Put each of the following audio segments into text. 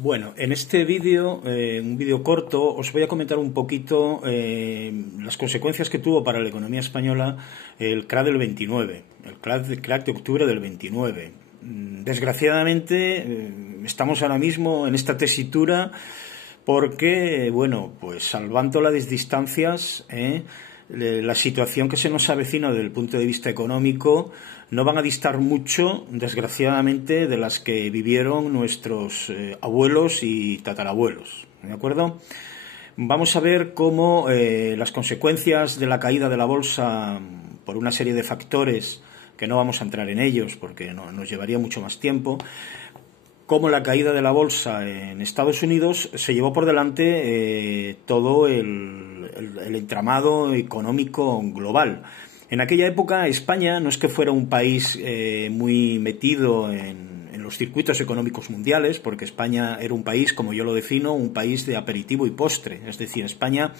Bueno, en este vídeo, un vídeo corto, os voy a comentar un poquito las consecuencias que tuvo para la economía española el crack del 29, el crack de octubre del 29. Desgraciadamente, estamos ahora mismo en esta tesitura porque, bueno, pues salvando las distancias, la situación que se nos avecina desde el punto de vista económico no van a distar mucho, desgraciadamente, de las que vivieron nuestros abuelos y tatarabuelos. ¿De acuerdo? Vamos a ver cómo las consecuencias de la caída de la bolsa por una serie de factores, que no vamos a entrar en ellos porque nos llevaría mucho más tiempo, cómo la caída de la bolsa en Estados Unidos se llevó por delante todo el entramado económico global. En aquella época España no es que fuera un país muy metido en los circuitos económicos mundiales, porque España era un país, como yo lo defino, un país de aperitivo y postre. Es decir, en España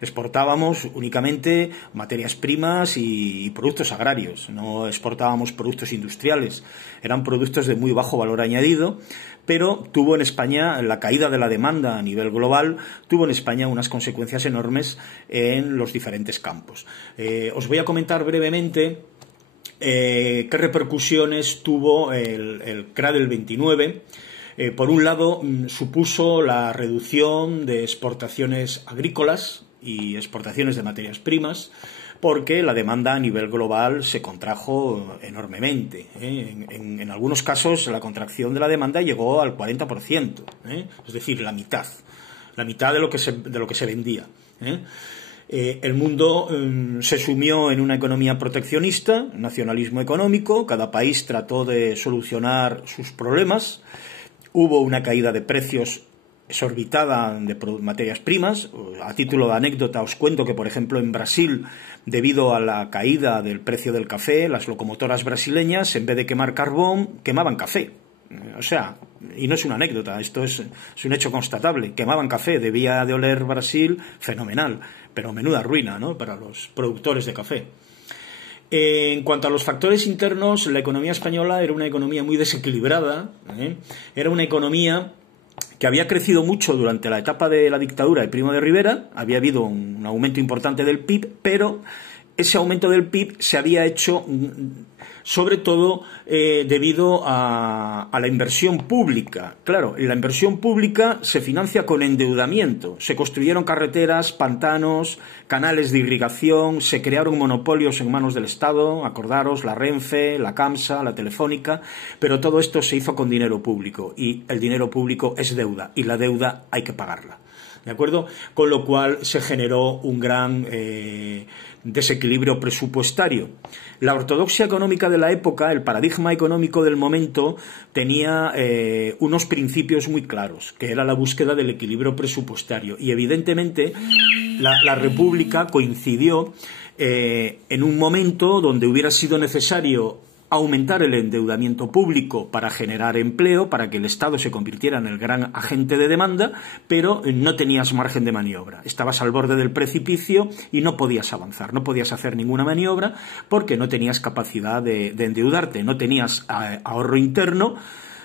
exportábamos únicamente materias primas y productos agrarios, no exportábamos productos industriales, eran productos de muy bajo valor añadido, pero tuvo en España la caída de la demanda a nivel global, tuvo en España unas consecuencias enormes en los diferentes campos. Os voy a comentar brevemente qué repercusiones tuvo el crack del 29. Por un lado, supuso la reducción de exportaciones agrícolas y exportaciones de materias primas, porque la demanda a nivel global se contrajo enormemente. En algunos casos la contracción de la demanda llegó al 40%, es decir, la mitad de lo que se vendía. El mundo se sumió en una economía proteccionista, nacionalismo económico, cada país trató de solucionar sus problemas, hubo una caída de precios exorbitada de materias primas. A título de anécdota os cuento que, por ejemplo, en Brasil, debido a la caída del precio del café, las locomotoras brasileñas, en vez de quemar carbón, quemaban café. O sea, y no es una anécdota, esto es un hecho constatable, quemaban café, debía de oler Brasil fenomenal, pero menuda ruina, ¿no?, para los productores de café. En cuanto a los factores internos, la economía española era una economía muy desequilibrada, era una economía que había crecido mucho durante la etapa de la dictadura de Primo de Rivera, había habido un aumento importante del PIB, pero ese aumento del PIB se había hecho sobre todo debido a la inversión pública. Claro, la inversión pública se financia con endeudamiento. Se construyeron carreteras, pantanos, canales de irrigación, se crearon monopolios en manos del Estado, acordaros, la Renfe, la Camsa, la Telefónica, pero todo esto se hizo con dinero público y el dinero público es deuda y la deuda hay que pagarla. ¿De acuerdo? Con lo cual se generó un gran desequilibrio presupuestario. La ortodoxia económica de la época, el paradigma económico del momento, tenía unos principios muy claros, que era la búsqueda del equilibrio presupuestario. Y evidentemente la República coincidió en un momento donde hubiera sido necesario aumentar el endeudamiento público para generar empleo, para que el Estado se convirtiera en el gran agente de demanda, pero no tenías margen de maniobra. Estabas al borde del precipicio y no podías avanzar, no podías hacer ninguna maniobra porque no tenías capacidad de endeudarte, no tenías ahorro interno.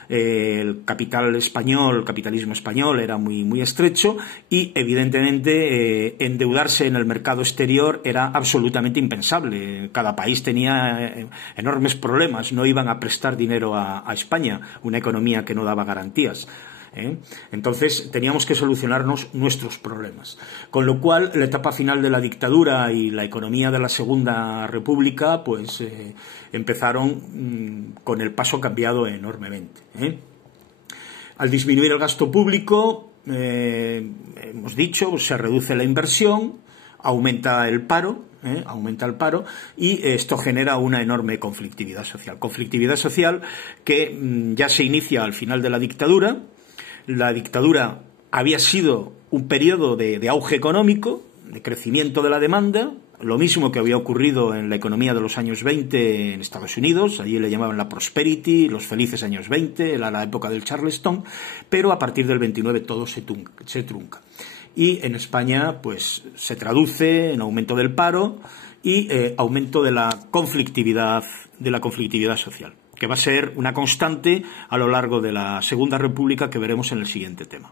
El capitalismo español era muy estrecho y evidentemente endeudarse en el mercado exterior era absolutamente impensable. Cada país tenía enormes problemas, no iban a prestar dinero a España, una economía que no daba garantías. Entonces teníamos que solucionarnos nuestros problemas, con lo cual la etapa final de la dictadura y la economía de la Segunda República pues empezaron con el paso cambiado enormemente. Al disminuir el gasto público, hemos dicho, se reduce la inversión, aumenta el paro y esto genera una enorme conflictividad social que ya se inicia al final de la dictadura. La dictadura había sido un periodo de auge económico, de crecimiento de la demanda, lo mismo que había ocurrido en la economía de los años 20 en Estados Unidos, allí le llamaban la prosperity, los felices años 20, la época del Charleston, pero a partir del 29 todo se trunca. Y en España pues se traduce en aumento del paro y aumento de la conflictividad social. que va a ser una constante a lo largo de la Segunda República, que veremos en el siguiente tema.